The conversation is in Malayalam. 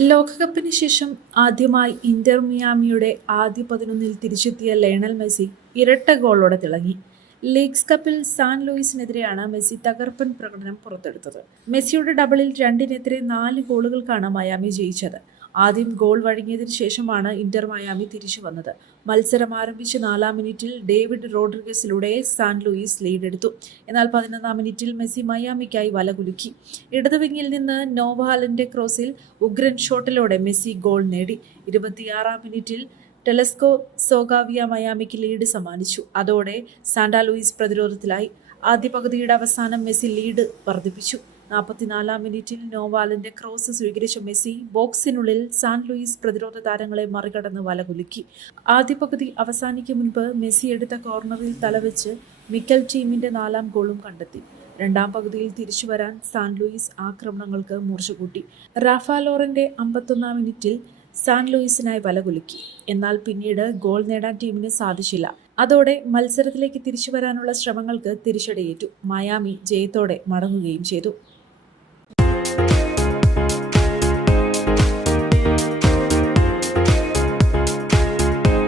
ലോകകപ്പിന് ശേഷം ആദ്യമായി ഇന്റർ മിയാമിയുടെ ആദ്യ 11-ൽ തിരിച്ചെത്തിയ ലയണൽ മെസ്സി ഇരട്ട ഗോളോടെ തിളങ്ങി. ലീഗ്സ് കപ്പിൽ സാൻ ലൂയിസിനെതിരെയാണ് മെസ്സി തകർപ്പൻ പ്രകടനം പുറത്തെടുത്തത്. മെസ്സിയുടെ ഡബിളിൽ 2-നെതിരെ 4 ഗോളുകൾക്കാണ് മയാമി ജയിച്ചത്. ആദ്യം ഗോൾ വഴങ്ങിയതിനു ശേഷമാണ് ഇന്റർ മയാമി തിരിച്ചു വന്നത്. മത്സരം ആരംഭിച്ച 4-ാം മിനിറ്റിൽ ഡേവിഡ് റോഡ്രിഗസിലൂടെ സാൻ ലൂയിസ് ലീഡെടുത്തു. എന്നാൽ 11-ാം മിനിറ്റിൽ മെസ്സി മയാമിക്കായി വലകുലുക്കി. ഇടതു വിങ്ങിൽ നിന്ന് നോവാലിന്റെ ക്രോസിൽ ഉഗ്രൻ ഷോട്ടിലൂടെ മെസ്സി ഗോൾ നേടി. 26-ാം മിനിറ്റിൽ ടെലസ്കോ സോഗാവിയ മയാമിക്ക് ലീഡ് സമ്മാനിച്ചു. അതോടെ സാന്റാ ലൂയിസ് പ്രതിരോധത്തിലായി. ആദ്യ പകുതിയുടെ അവസാനം മെസ്സി ലീഡ് വർദ്ധിപ്പിച്ചു. 44-ാം മിനിറ്റിൽ നോവാലിന്റെ ക്രോസ് സ്വീകരിച്ച മെസ്സി ബോക്സിനുള്ളിൽ സാൻ ലൂയിസ് പ്രതിരോധ താരങ്ങളെ മറികടന്ന് വലകുലുക്കി. ആദ്യ പകുതി അവസാനിക്കും മുൻപ് മെസ്സി എടുത്ത കോർണറിൽ തലവെച്ച് മിക്കൽ ടീമിന്റെ 4-ാം ഗോളും കണ്ടെത്തി. രണ്ടാം പകുതിയിൽ തിരിച്ചുവരാൻ സാൻ ലൂയിസ് ആക്രമണങ്ങൾക്ക് മൂർച്ചകൂട്ടി. റാഫ ലോറന്റെ 51-ാം മിനിറ്റിൽ സാൻ ലൂയിസിനായി വലകുലുക്കി. എന്നാൽ പിന്നീട് ഗോൾ നേടാൻ ടീമിന് സാധിച്ചില്ല. അതോടെ മത്സരത്തിലേക്ക് തിരിച്ചുവരാനുള്ള ശ്രമങ്ങൾക്ക് തിരിച്ചടിയേറ്റു. മയാമി ജയത്തോടെ മടങ്ങുകയും ചെയ്തു.